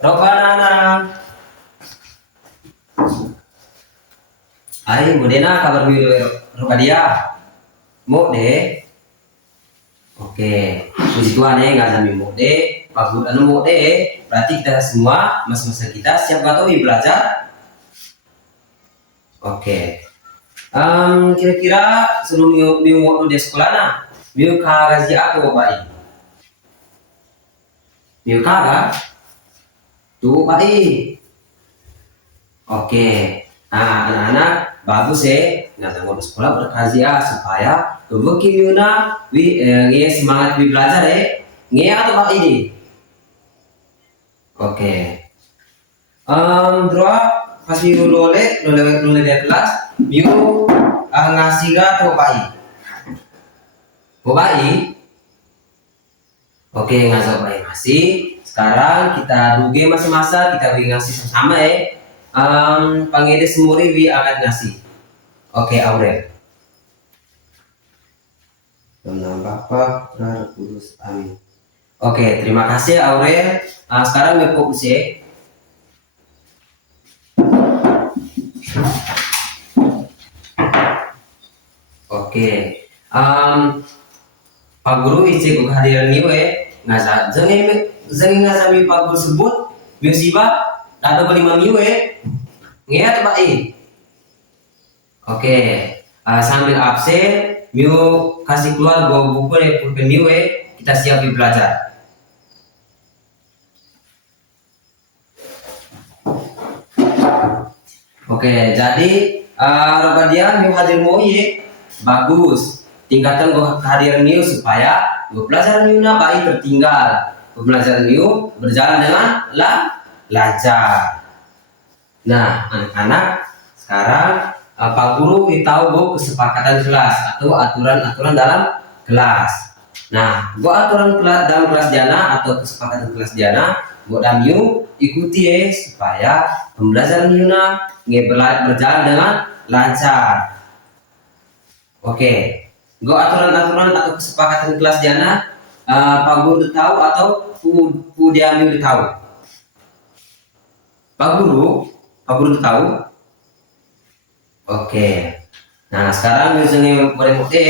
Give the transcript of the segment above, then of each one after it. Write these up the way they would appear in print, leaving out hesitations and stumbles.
Robanana. Ay, modena kabar biru Robadia. Mo de. Oke, puji Tuhan ya, nggak sambil mode, pabut anu mode, berarti kita semua masa-masa kita siap gak belajar? Oke, kira-kira sebelum miu mode di sekolah nah, miu kagaji atau baik? Miu kaga? Tuh baik. Oke, nah anak-anak bagus ya, nggak mau sekolah berkaji ya supaya berbeki miuna, nge semangat belajar ya, nge atau baik ini? Oke. Terus pas miu lole di kelas, miu ngasih gak atau baik? Oh baik? Oke, ngasih baik ngasih. Sekarang kita duge masa-masa kita beri ngasih sama ya. Pangede semuri wi akan ngasih. Oke, Aurel. Dalam Bapa, Putra, Roh Kudus. Amin. Oke, terima kasih Aurel. Sekarang gue fokus ya. Oke, Pak Guru isi kehadiran ini we ngasa jangan ngasami Pak Guru sebut musiba ada berlima miwe ngeat Pak I. Oke, sambil absen miu kasih keluar go buku dari pulpen miwe kita siap belajar. Oke, jadi Robadia miu hadir mau ye bagus. Tingkatkan kehadiran miu supaya belajar miu na baik tertinggal. Pembelajaran miu berjalan dengan lancar. Nah, anak-anak sekarang Pak Guru tahu kesepakatan kelas atau aturan-aturan dalam kelas. Nah, aturan kelas dalam kelas jana atau kesepakatan kelas jana, dan miu ikuti ya supaya pembelajaran miu na berjalan dengan lancar. Oke, aturan-aturan atau kesepakatan kelas jana Pak Guru tahu atau pu dia miu tahu? Pak Guru tahu? Oke. Nah, sekarang username mode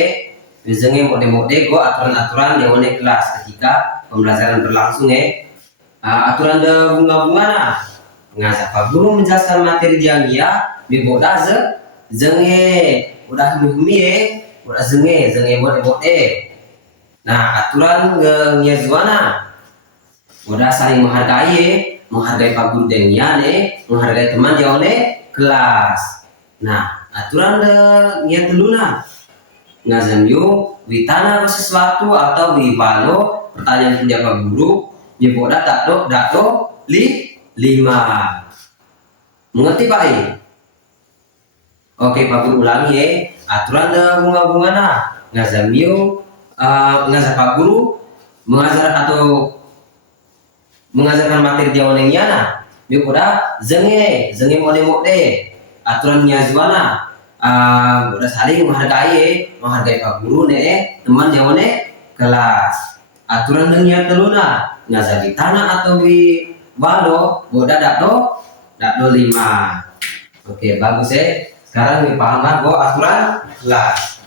aturan-aturan yang mana kelas ketika pembelajaran berlangsung ya. Aturan de bunga-bunga nah. Ngajak Pak Guru menjelaskan materi dia biboda zenge udah mihmi udah zenge mode. Nah, aturan ngezuana udah saling menghargai Pak Guru dan menghargai teman dia oleh kelas. Nah, aturan niat dulu nah. Ngazam yuk, witana sesuatu atau wibalo pertanyaan dia Pak Guru, nyeboda dakdo lima. Mengerti Pak I? Oke, Pak Guru ulangi ya. Aturan bunga-bunga nah. Ngazam yuk, ngazam Pak Guru mengajarkan materi jawabannya nah. Yuk udah zenge mode. Aturannya gimana? Udah saling menghargai Pak Guru teman jawabannya kelas. Aturan dengan teluna ngajar di tanah atau di balo boda dakdo lima. Oke, bagus ya. Sekarang dipaham lah aturan kelas.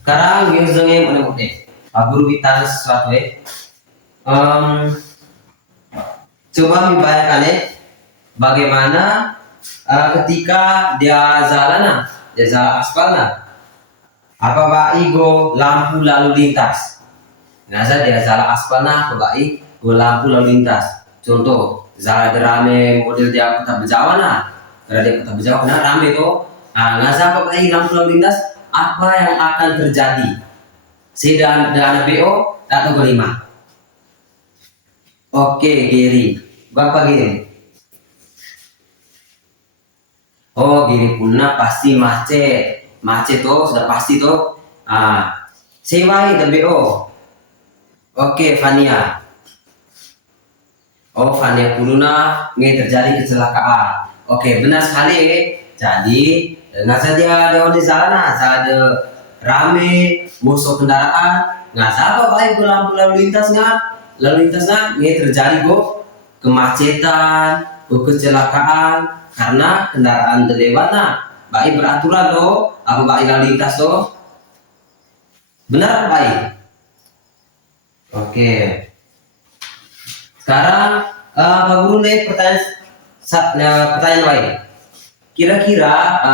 Sekarang username mode. Pak Guru bicara sesuatu ya. Coba membayangkan ya, bagaimana ketika dia jalan aspal apa baigo lampu lalu lintas. Nasa dia jalan aspal apa baigo lampu lalu lintas. Contoh, jalan rame model dia kota Bejawa karena dia kota Bejawa rame tuh. Nasa apa baigo lampu lalu lintas, apa yang akan terjadi? Sedang BO atau kelima. Oke, Giri. Bapak gini. Oh, gini punna pasti macet tuh sudah pasti tuh. Sewai dan BO. Oke, Fania. Oh, Fania pununa terjadi kecelakaan. Oke, benar sekali. Jadi, nggak saja dia di jalan ada rame musuh kendaraan Nggak sabar baik lampu lalu lintasnya ini terjadi kok kemacetan, kecelakaan karena kendaraan terlewat. Nah, baik beraturan loh, apa baik lalu lintas loh, benar baik. Oke, sekarang Pak Guru nih pertanyaan lain. Kira-kira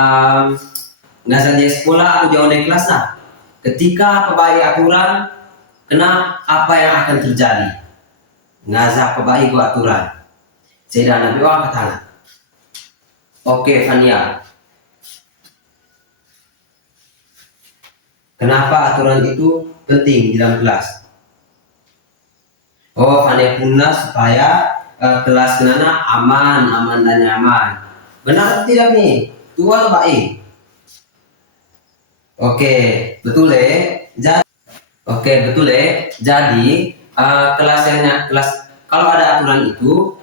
nggak saja sekolah atau jauh dari kelas, nah ketika kebaik aturan kena apa yang akan terjadi? Ngazak kebaik aturan saya dan nabi angkat tangan. Oke, Fania, kenapa aturan itu penting di dalam kelas? Oh, Fania punna supaya kelas kenana aman dan nyaman. Benar atau tidak nih? Tua atau baik? Oke, betul ya. Betul ya. Jadi kelas kalau ada aturan itu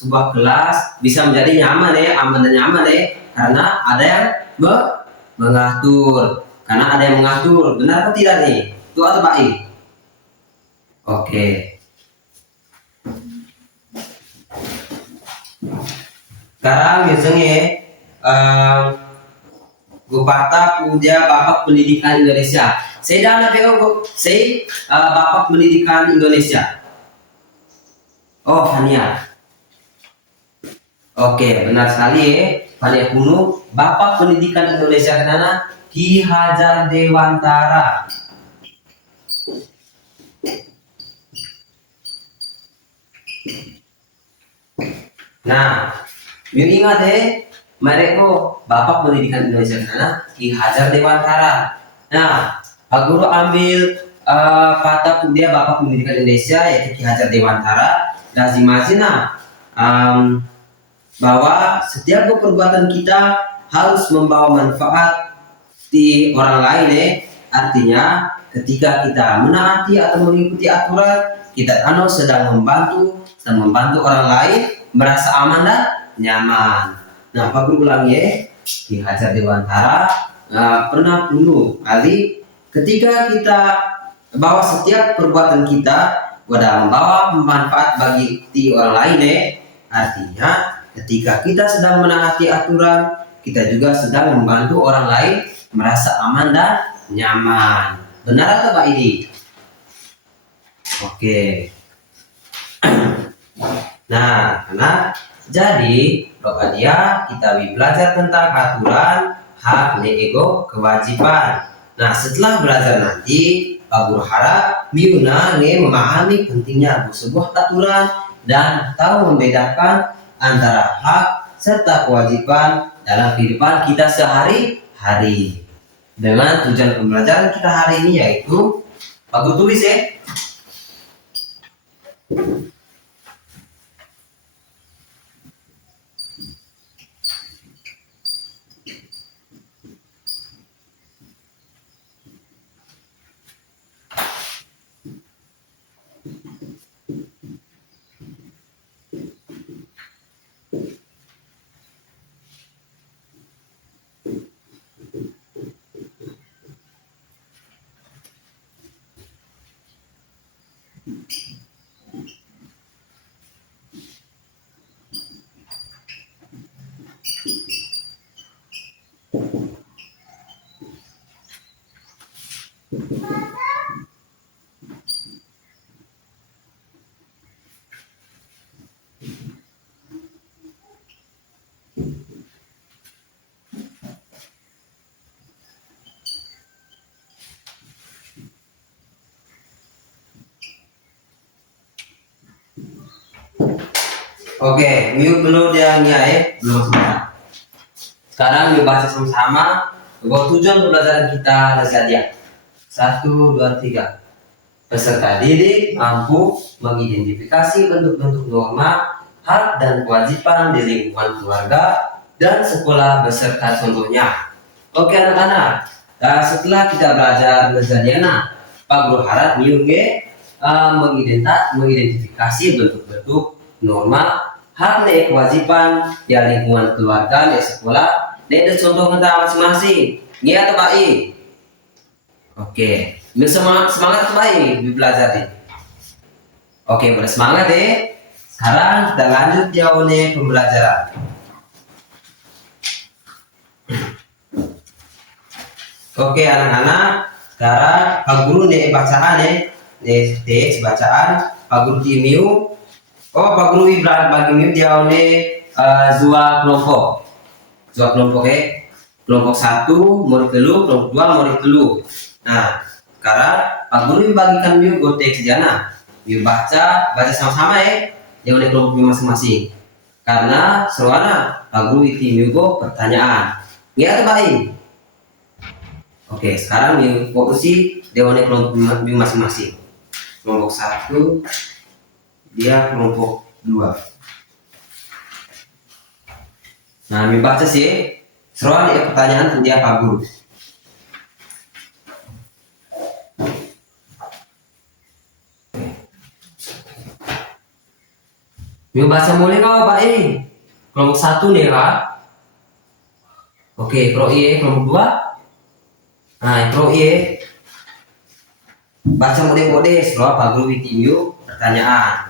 sebuah kelas bisa menjadi nyaman ya, aman dan nyaman ya, karena ada yang mengatur. Benar atau tidak nih? Itu atau baik? Oke. Sekarang biasanya Gupata Puja Bapak Pendidikan Indonesia. Saya Bapak Pendidikan Indonesia. Oh, Fania. Oke, benar sekali ya. Fania Kuno, Bapak Pendidikan Indonesia kenana Ki Hajar Dewantara. Nah, ingat mereka Bapak Pendidikan Indonesia sana Ki Hajar Dewantara. Nah, Pak Guru ambil kata dia Bapak Pendidikan Indonesia yaitu Ki Hajar Dewantara. Lazimazina bahwa setiap perbuatan kita harus membawa manfaat di orang lain Artinya ketika kita menaati atau mengikuti aturan, kita sedang membantu orang lain merasa aman dan nyaman. Nah, Pak Guru ulang ya, Ki Hajar Dewantara pernah dulu kali ketika kita bahwa setiap perbuatan kita membawa manfaat bagi orang lain artinya ketika kita sedang menaati aturan, kita juga sedang membantu orang lain merasa aman dan nyaman. Benar atau Pak Idi? Oke. Nah, karena jadi dia kita belajar tentang aturan, hak, ego, kewajiban. Nah, setelah belajar nanti Pak Guru harap Miuna memahami pentingnya sebuah aturan dan tahu membedakan antara hak serta kewajiban dalam kehidupan kita sehari-hari. Dengan tujuan pembelajaran kita hari ini yaitu Pak Guru tulis ya. Oke, mute dulu dia belum sempat. Sekarang dibahas sama-sama bahwa tujuan pembelajaran kita saja. 1, 2, 3. Peserta didik mampu mengidentifikasi bentuk-bentuk norma, hak dan kewajiban di lingkungan keluarga dan sekolah beserta contohnya. Oke anak-anak, setelah kita belajar Nazariana, Pak Guru harap mengidentifikasi bentuk-bentuk norma, hak dan kewajiban di lingkungan keluarga di sekolah. Ada contoh kita masing-masing. Iya atau baik? Oke. Semangat baik belajar deh. Oke, bersemangat deh. Sekarang kita lanjut jauh nih pembelajaran. Oke anak-anak, sekarang Pak Guru nih bacaan nih teks bacaan Pak Guru timiu. Oh Pak Guru bagi miu jauh nih dua kelompok. Dua kelompok kelompok 1 murid telu, kelompok 2 murid telu. Nah, sekarang Pak Guru bagikan miu go teks jana. Miu baca sama-sama jauh nih kelompok miu masing-masing. Karena seruana Pak Guru timiu go pertanyaan. Ya baik. Oke, sekarang miu fokusi dewane kelompok miu masing-masing. Kelompok 1 dia kelompok 2. Nah, miu baca sih. Seruan ya pertanyaan dia Pak Guru. Miu baca mulai kau Pak kelompok 1 nih Pak. Oke, kelompok 2. Nah, baca mode-mode setelah Pak Guru timiu pertanyaan.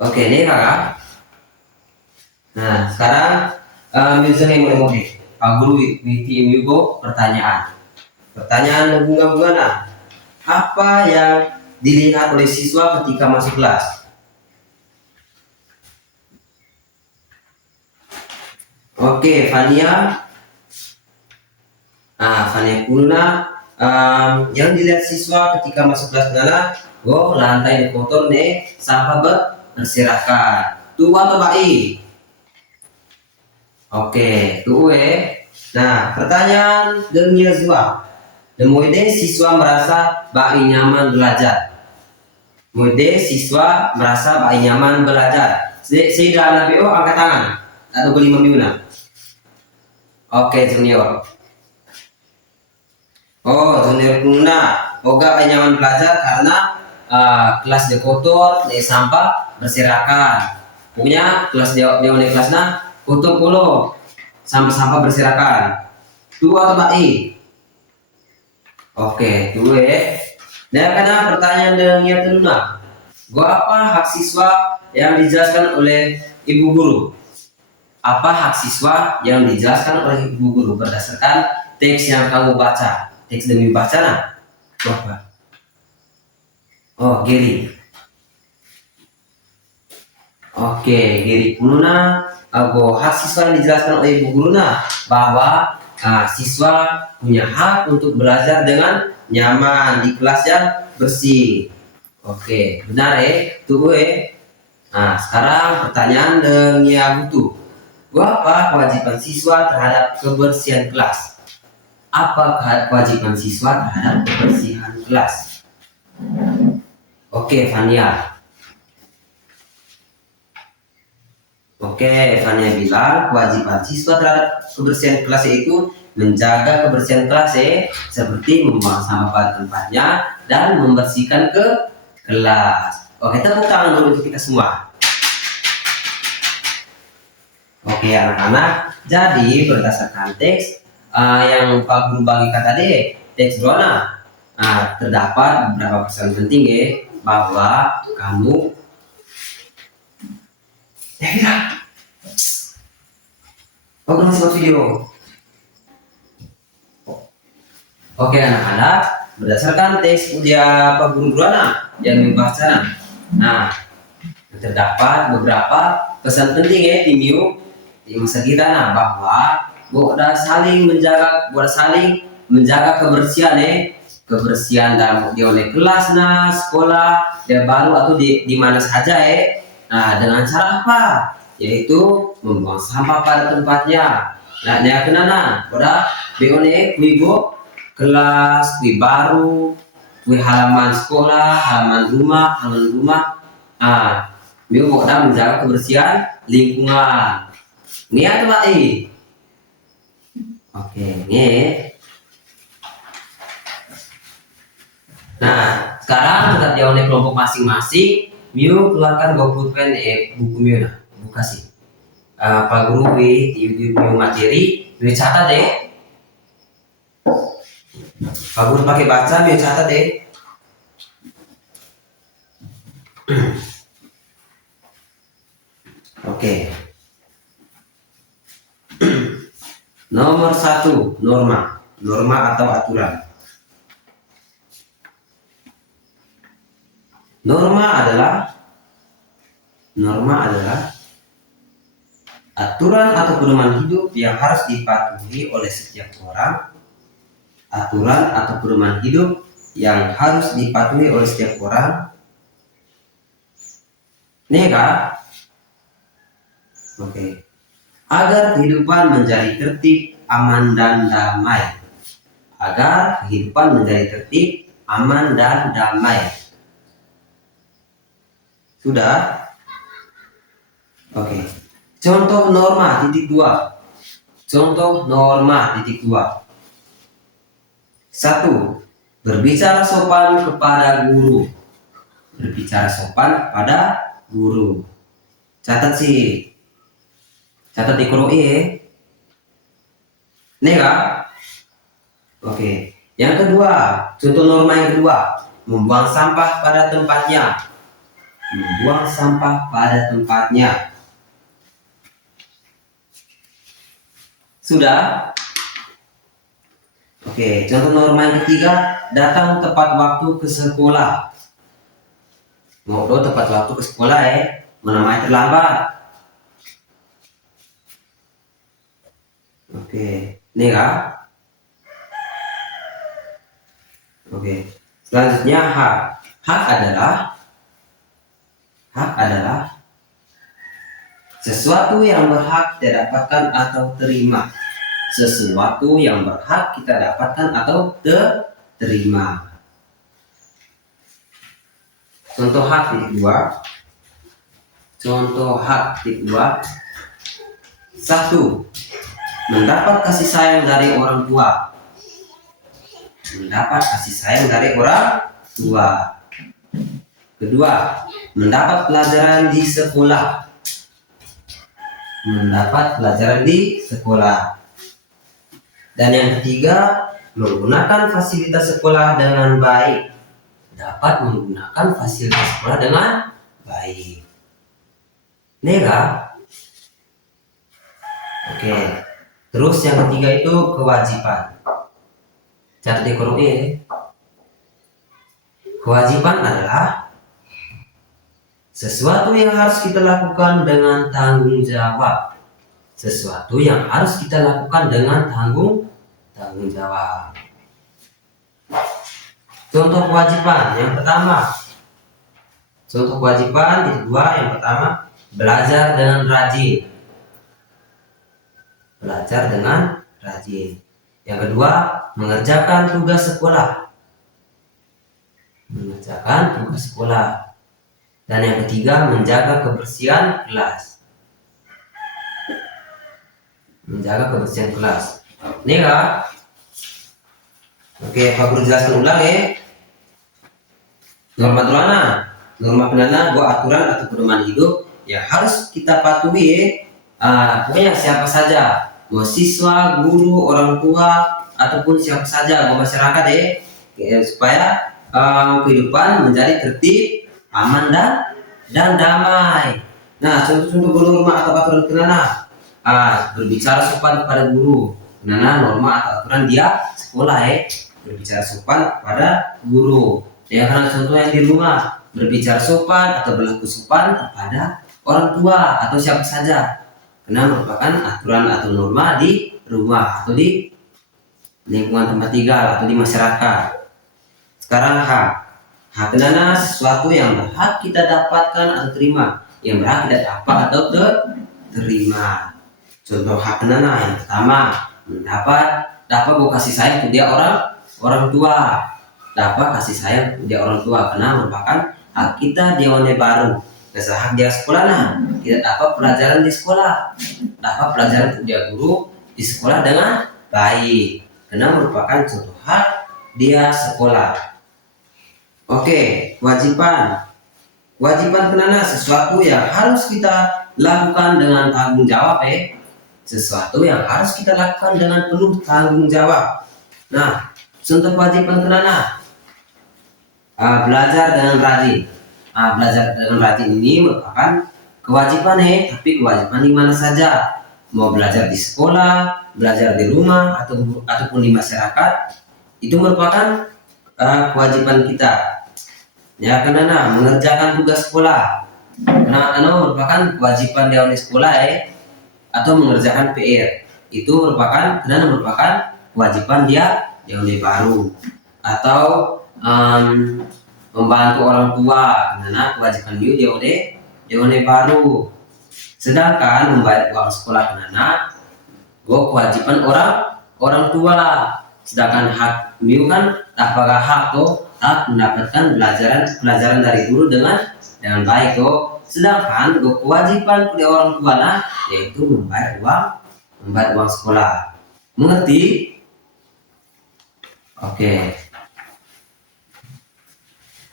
Oke, nih Kakak. Nah, sekarang misalnya mode-mode Pak Guru timiu go pertanyaan. Pertanyaan bunga-bunga nah. Apa yang dilihat oleh siswa ketika masuk kelas? Oke, Fania. Nah, Fania Kuna, yang dilihat siswa ketika masuk kelas adalah lantai kotor nih, sampah berserakan. Tuh atau baik? Oke, tuh Nah, pertanyaan dunia siswa. Kemudian siswa merasa baik nyaman belajar. Kemudian siswa merasa baik nyaman belajar. Saya BO angkat tangan. Atau beli membiuna. Oke, junior. Oh, junior Kuna. Oga nyaman belajar karena kelas dia kotor, dia sampah berserakan. Punya kelas dia kelasnya kotor polo, sampah berserakan. Tuh atau baik? Oke, tuh Nah, karena pertanyaan dengan Luna. Apa hak siswa yang dijelaskan oleh ibu guru? Apa hak siswa yang dijelaskan oleh ibu guru berdasarkan teks yang kamu baca? Teks demi baca nah. Apa? Oh, Geri. Oke, Geri Pununa. Hak siswa yang dijelaskan oleh ibu guru nah bahwa siswa punya hak untuk belajar dengan nyaman di kelas yang bersih. Oke, benar tuh Nah, sekarang pertanyaan dengan butuh. Apa kewajiban siswa terhadap kebersihan kelas? Apa kewajiban siswa terhadap kebersihan kelas? Oke, Fania. Oke, Fania bilang kewajiban siswa terhadap kebersihan kelas itu menjaga kebersihan kelas seperti membuang sampah pada tempatnya dan membersihkan ke kelas. Oke, tepuk tangan dulu untuk kita semua. Oke, anak-anak. Jadi berdasarkan teks yang Pak Guru bagikan tadi, teks Rona, terdapat beberapa pesan penting bahwa kamu Oke, masih buat video. Oke anak-anak, berdasarkan teks ujian Pak Guru Rona yang membaca. Nah, terdapat beberapa pesan penting timiu di masa kita bahwa buat saling menjaga kebersihan kebersihan dalam oleh kelas sekolah baru atau di mana saja Nah, dengan cara apa? Yaitu membuang sampah pada tempatnya. Nah, dia kenana udah kuigo kelas kui baru kui halaman sekolah halaman rumah Mio udah menjaga kebersihan lingkungan. Ini atau baik? Oke, ini. Nah, sekarang kita jauh kelompok masing-masing. Mio keluarkan pulpen buku Mio buka sih. Pak Guru di Mio materi, Mio catat Pak Guru pakai baca biar catat deh. Oke. Nomor 1, norma. Norma atau aturan. Norma adalah aturan atau pedoman hidup yang harus dipatuhi oleh setiap orang. Aturan atau pedoman hidup yang harus dipatuhi oleh setiap orang. Nih kak. Oke. Agar kehidupan menjadi tertib, aman dan damai. Agar kehidupan menjadi tertib, aman dan damai. Sudah? Oke. Contoh norma titik 2. Contoh norma titik 2. 1. Berbicara sopan kepada guru. Berbicara sopan kepada guru. Catat sih. Catat di Qur'an ya. Nih kak. Oke. Yang kedua, contoh norma yang kedua, membuang sampah pada tempatnya. Membuang sampah pada tempatnya. Sudah? Oke, contoh norma yang ketiga, datang tepat waktu ke sekolah. Mau tepat waktu ke sekolah ya, mana terlambat. Oke, nih kak. Oke, selanjutnya hak. Hak adalah sesuatu yang berhak kita dapatkan atau terima. Sesuatu yang berhak kita dapatkan atau terima. Contoh hak titik 2. Contoh hak titik 2. 1. Mendapat kasih sayang dari orang tua. Mendapat kasih sayang dari orang tua. Kedua, mendapat pelajaran di sekolah. Mendapat pelajaran di sekolah. Dan yang ketiga, menggunakan fasilitas sekolah dengan baik. Dapat menggunakan fasilitas sekolah dengan baik. Nega. Oke. Terus yang ketiga itu kewajiban. Catat di Qur'an ya. Kewajiban adalah sesuatu yang harus kita lakukan dengan tanggung jawab. Sesuatu yang harus kita lakukan dengan tanggung jawab. Contoh kewajiban yang pertama. Contoh kewajiban titik 2 yang pertama, belajar dengan rajin. Belajar dengan rajin. Yang kedua, mengerjakan tugas sekolah. Mengerjakan tugas sekolah. Dan yang ketiga, menjaga kebersihan kelas. Menjaga kebersihan kelas. Ini kak. Oke, Pak Guru jelaskan ulang ya. Norma mana? Norma penana gua aturan atau pedoman hidup yang harus kita patuhi ya. Pokoknya siapa saja, mau siswa, guru, orang tua, ataupun siapa saja, mau masyarakat ya, supaya kehidupan menjadi tertib, aman dan damai. Nah, contoh-contoh norma atau aturan penana, berbicara sopan kepada guru. Penana norma atau aturan dia sekolah ya, berbicara sopan kepada guru. Ya, karena contoh yang di rumah, berbicara sopan atau berlaku sopan kepada orang tua atau siapa saja. Karena merupakan aturan atau norma di rumah atau di lingkungan tempat tinggal atau di masyarakat. Sekarang hak. Hak adalah sesuatu yang berhak kita dapatkan atau terima, yang berhak kita dapat atau terima. Contoh hak adalah yang pertama, dapat gue kasih sayang ke dia orang tua. Dapat kasih sayang ke dia orang tua karena merupakan hak kita dia warna baru. Hak dia sekolah kita dapat pelajaran di sekolah, dapat pelajaran dia guru di sekolah dengan baik karena merupakan contoh hak dia sekolah. Oke, kewajiban penana sesuatu yang harus kita lakukan dengan tanggung jawab sesuatu yang harus kita lakukan dengan penuh tanggung jawab. Nah, contoh kewajiban kenana. Belajar dengan rajin. Belajar dengan rajin ini merupakan kewajiban tapi kewajiban di mana saja. Mau belajar di sekolah, belajar di rumah, ataupun di masyarakat, itu merupakan kewajiban kita. Ya, karena mengerjakan tugas sekolah, karena merupakan kewajiban dia oleh sekolah atau mengerjakan PR, itu merupakan kewajiban dia oleh baru, atau membantu orang tua, karena kewajiban dia oleh baru. Sedangkan membayar uang sekolah karena kewajiban orang tua. Sedangkan hak kan apakah hak mendapatkan pelajaran dari guru dengan baik Sedangkan kewajiban dari orang tua yaitu membayar uang sekolah. Mengerti? Oke.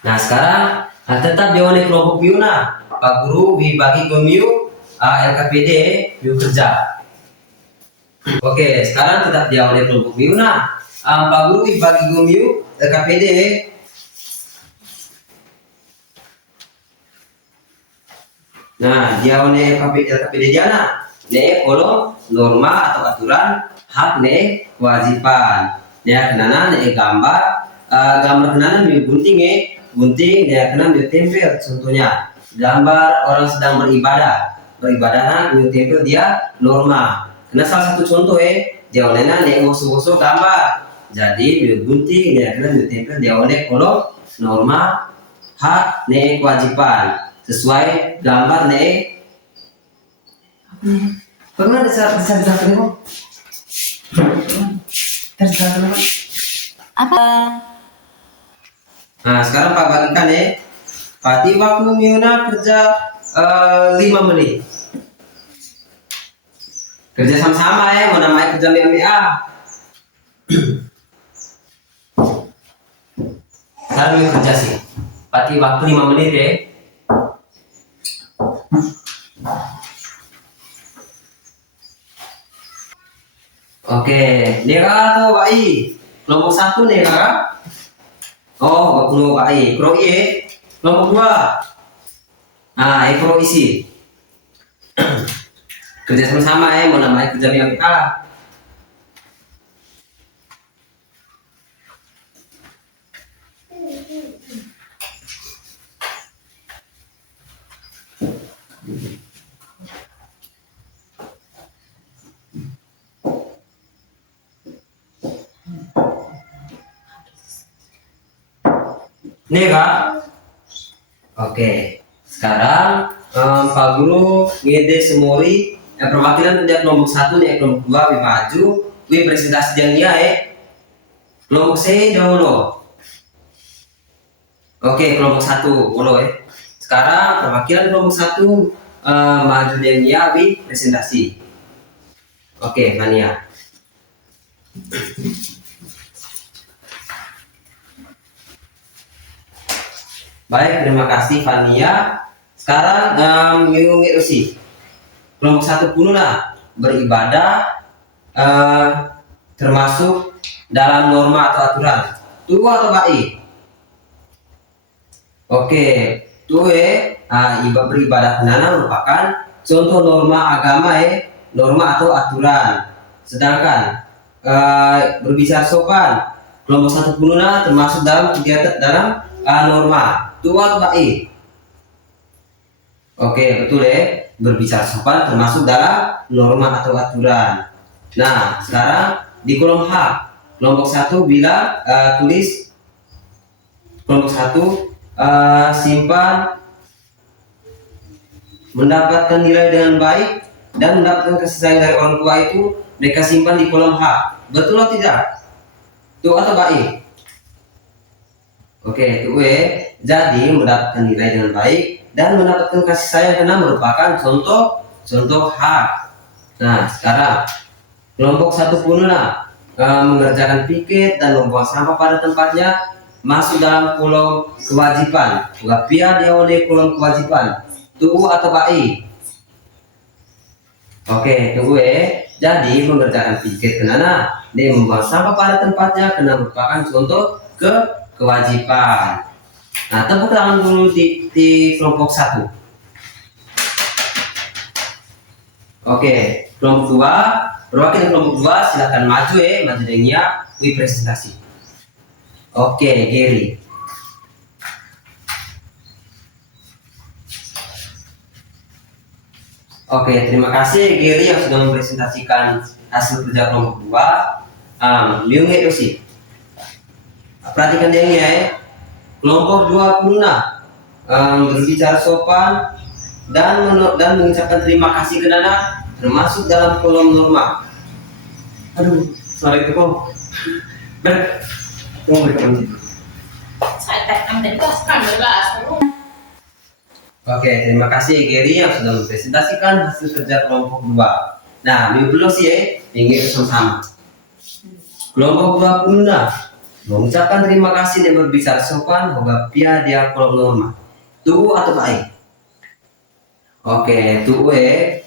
Nah, sekarang tetap diawali kelompok miu Pak Guru bagi miu LKPD miu kerja. Oke, sekarang tetap diawali kelompok miu Pak Guru bagi miu LKPD. Nah, diawali LKPD dia kolom norma atau aturan hak kewajiban. Ya, kenana gambar kenana miu gunting ya kena ditempel. Contohnya gambar orang sedang beribadah miu tempel dia norma. Karena salah satu contoh dia olehna woso gambar, jadi miu gunting ya kena ditempel dia oleh kolom norma hak kewajiban sesuai gambar pernah apa? Nah, sekarang Pak bagikan Pati waktu miuna kerja 5 menit. Kerja sama-sama mau namanya kerja MBA. Sekarang kerja sih. Pati waktu 5 menit Oke, Nera atau Pak I? Kelompok 1 Nera. Oh, kelompok Pak I. Kelompok 2. Ekro isi. Kerja sama-sama mau namanya kerja MBA. Nih Kak. Oke. Sekarang Pak Guru ngide semori perwakilan tidak kelompok 1 kelompok 2 maju presentasi yang dia kelompok C dahulu. Oke, kelompok 1 dulu Sekarang perwakilan kelompok 1 maju dan dia presentasi. Oke, Fania. Baik, terima kasih Fania. Sekarang Usi. Kelompok 1 pun beribadah termasuk dalam norma atau aturan. Tuh atau baik? Oke, tuh beribadah kenana merupakan contoh norma agama norma atau aturan. Sedangkan berbicara sopan, kelompok 1 pun termasuk dalam kegiatan dalam norma. Tua atau baik? Oke, betul berbicara sopan termasuk dalam norma atau aturan. Nah, sekarang di kolom H, kelompok 1 bila tulis kelompok 1 simpan mendapatkan nilai dengan baik dan mendapatkan kasih sayang dari orang tua itu mereka simpan di kolom H. Betul atau tidak? Tua atau baik? Oke, itu jadi mendapatkan nilai dengan baik dan mendapatkan kasih sayang karena merupakan contoh hak. Nah, sekarang kelompok 1 pun mengerjakan piket dan membuang sampah pada tempatnya masuk dalam kolom kewajiban. Wapia dia oleh kolom kewajiban. Tuh atau baik? Oke, tunggu Jadi mengerjakan piket kenana dia membuang sampah pada tempatnya kena merupakan contoh kewajiban. Nah, tepuk tangan dulu di kelompok 1. Oke, kelompok 2, perwakilan kelompok 2 silakan maju maju dengan presentasi. Oke, Gary. Oke, terima kasih Gary yang sudah mempresentasikan hasil kerja kelompok 2. Liung Yosi. Perhatikan dia ya. Kelompok 20 berbicara sopan dan mengucapkan terima kasih ke Nana termasuk dalam kolom norma. Aduh, suara itu kok. Tunggu di Oke, terima kasih Gary yang sudah mempresentasikan hasil kerja kelompok 2. Nah, minggu belum sih ingin sama-sama. Kelompok 20 mengucapkan terima kasih dan berbicara sopan hoga pia dia kolom norma. Tuh atau baik? Oke, tuh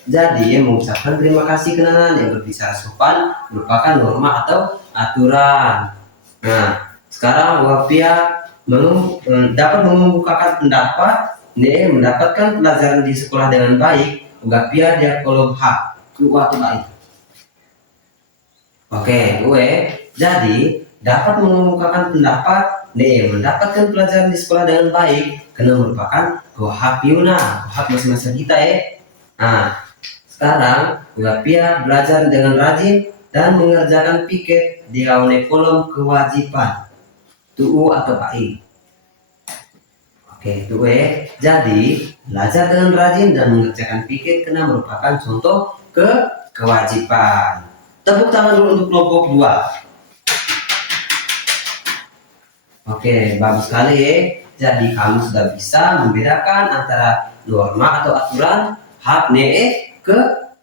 jadi mengucapkan terima kasih kenalan yang berbicara sopan merupakan norma atau aturan. Nah, sekarang hoga pia dapat membukakan pendapat mendapatkan pelajaran di sekolah dengan baik, hoga pia dia kolom H. Tuh atau baik? Oke, jadi dapat mengemukakan pendapat mendapatkan pelajaran di sekolah dengan baik karena merupakan hak piuna hak masing-masing kita Nah, sekarang pia belajar dengan rajin dan mengerjakan piket di kolom kewajiban tuh atau baik. Oke, tuh jadi belajar dengan rajin dan mengerjakan piket karena merupakan contoh kewajiban. Tepuk tangan dulu untuk kelompok 2. Oke, bagus sekali Jadi kamu sudah bisa membedakan antara norma atau aturan, hak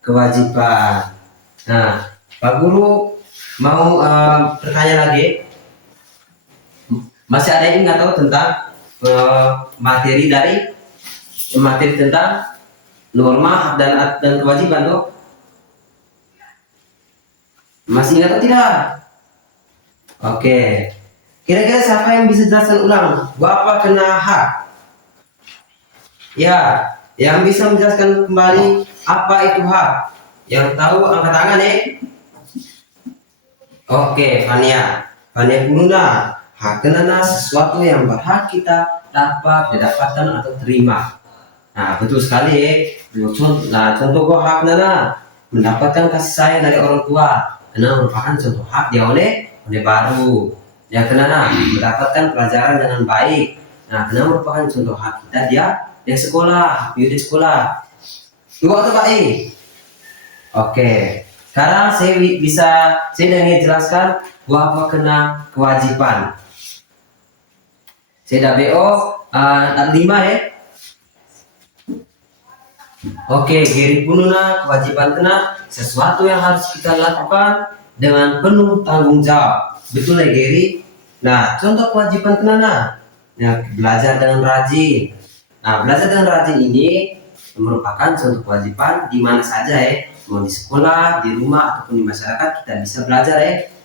kewajiban. Nah, Pak Guru mau bertanya lagi. Masih ada yang nggak tahu tentang materi tentang norma, hak dan kewajiban tuh? Masih ingat atau tidak? Oke. Kira-kira siapa yang bisa jelaskan ulang? Apa kena hak? Ya, yang bisa menjelaskan kembali apa itu hak? Yang tahu angkat tangan Oke, Fania Bunda. Hak kenana sesuatu yang berhak kita dapat didapatkan atau terima. Nah, betul sekali contoh hak kenana mendapatkan kasih sayang dari orang tua. Karena merupakan contoh hak dia oleh baru. Yang kenana mendapatkan pelajaran dengan baik. Nah, karena merupakan contoh hak kita dia sekolah, di sekolah. Dua atau baik? Oke. Sekarang saya ingin jelaskan apa kena kewajiban. Saya BO 5 Oke, Gary pununa kewajiban kena sesuatu yang harus kita lakukan dengan penuh tanggung jawab. Betul Gary? Nah, contoh kewajiban kena belajar dengan rajin. Nah, belajar dengan rajin ini merupakan contoh kewajiban di mana saja mau di sekolah, di rumah ataupun di masyarakat kita bisa belajar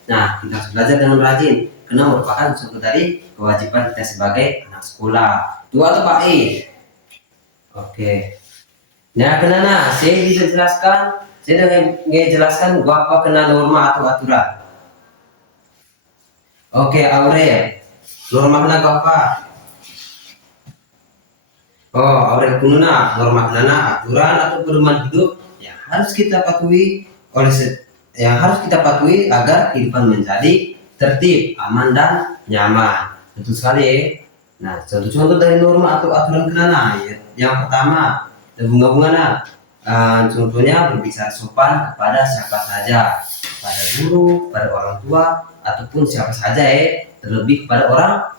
Nah, kita harus belajar dengan rajin karena merupakan contoh dari kewajiban kita sebagai anak sekolah. Dua atau Pak Oke. Nah, kenana saya bisa jelaskan, saya ingin jelaskan apa kena norma atau aturan. Oke, Aurel. Norma kena apa? Oh, Aurel kununa norma kena aturan atau pedoman hidup yang harus kita patuhi agar kehidupan menjadi tertib, aman dan nyaman. Betul sekali Nah, contoh-contoh dari norma atau aturan kenana yang pertama bunga-bunga contohnya berbicara sopan kepada siapa saja, pada guru, pada orang tua ataupun siapa saja terlebih kepada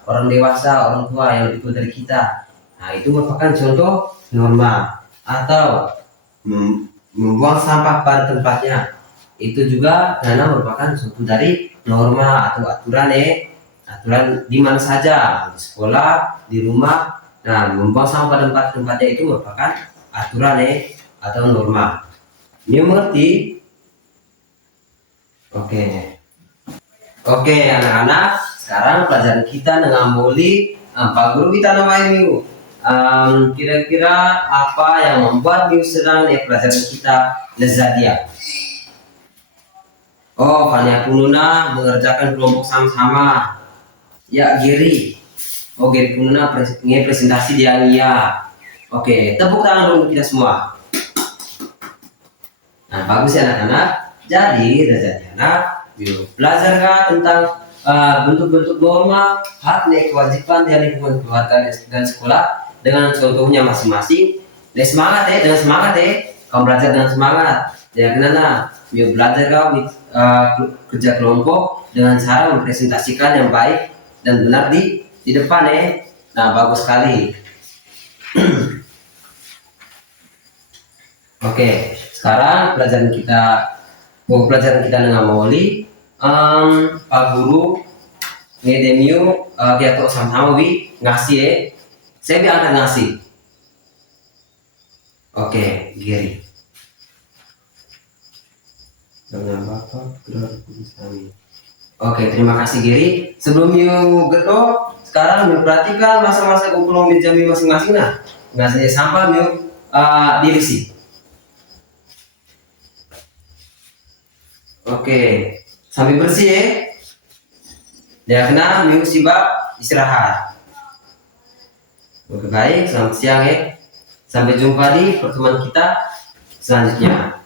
orang dewasa, orang tua yang lebih tua dari kita. Nah, itu merupakan contoh norma. Atau membuang sampah pada tempatnya, itu juga karena merupakan contoh dari norma atau aturan aturan di mana saja, di sekolah, di rumah. Nah, membuang sampah pada tempatnya itu merupakan aturan atau norma. Ini mengerti? Oke. Oke, anak-anak, sekarang pelajaran kita dengan Moli. Pak Guru kita namanya Miu. Kira-kira apa yang membuat Miu senang di pelajaran kita lezat dia? Oh, Fania Pununa mengerjakan kelompok sama-sama. Ya, Giri. Oh, Giri Pununa presentasi dia Nia. Oke, tepuk tangan dulu kita semua. Nah, bagus ya anak-anak. Jadi, anak yuk belajar tentang bentuk-bentuk norma, hak dan kewajiban di lingkungan keluarga dan sekolah dengan contohnya masing-masing. Dan semangat ya, dengan semangat ya. Kamu belajar dengan semangat. Ya, kenapa? Yuk belajar kerja kelompok dengan cara mempresentasikan yang baik dan benar di depan ya. Nah, bagus sekali. Oke, sekarang pelajaran kita dengan Moli. Pak Guru ngedemiu kita sama-sama ngasih ya. Saya akan ngasih. Oke, Giri. Dengan Bapak gerak kami. Oke, terima kasih Giri. Sebelum you geto, sekarang you perhatikan masa-masa kumpul meja masing-masing nah. Ngasih sampah you diisi. Oke, sampai bersih ya. Ya kena minggu sibak istirahat. Oke baik, selamat siang ya. Sampai jumpa di pertemuan kita selanjutnya.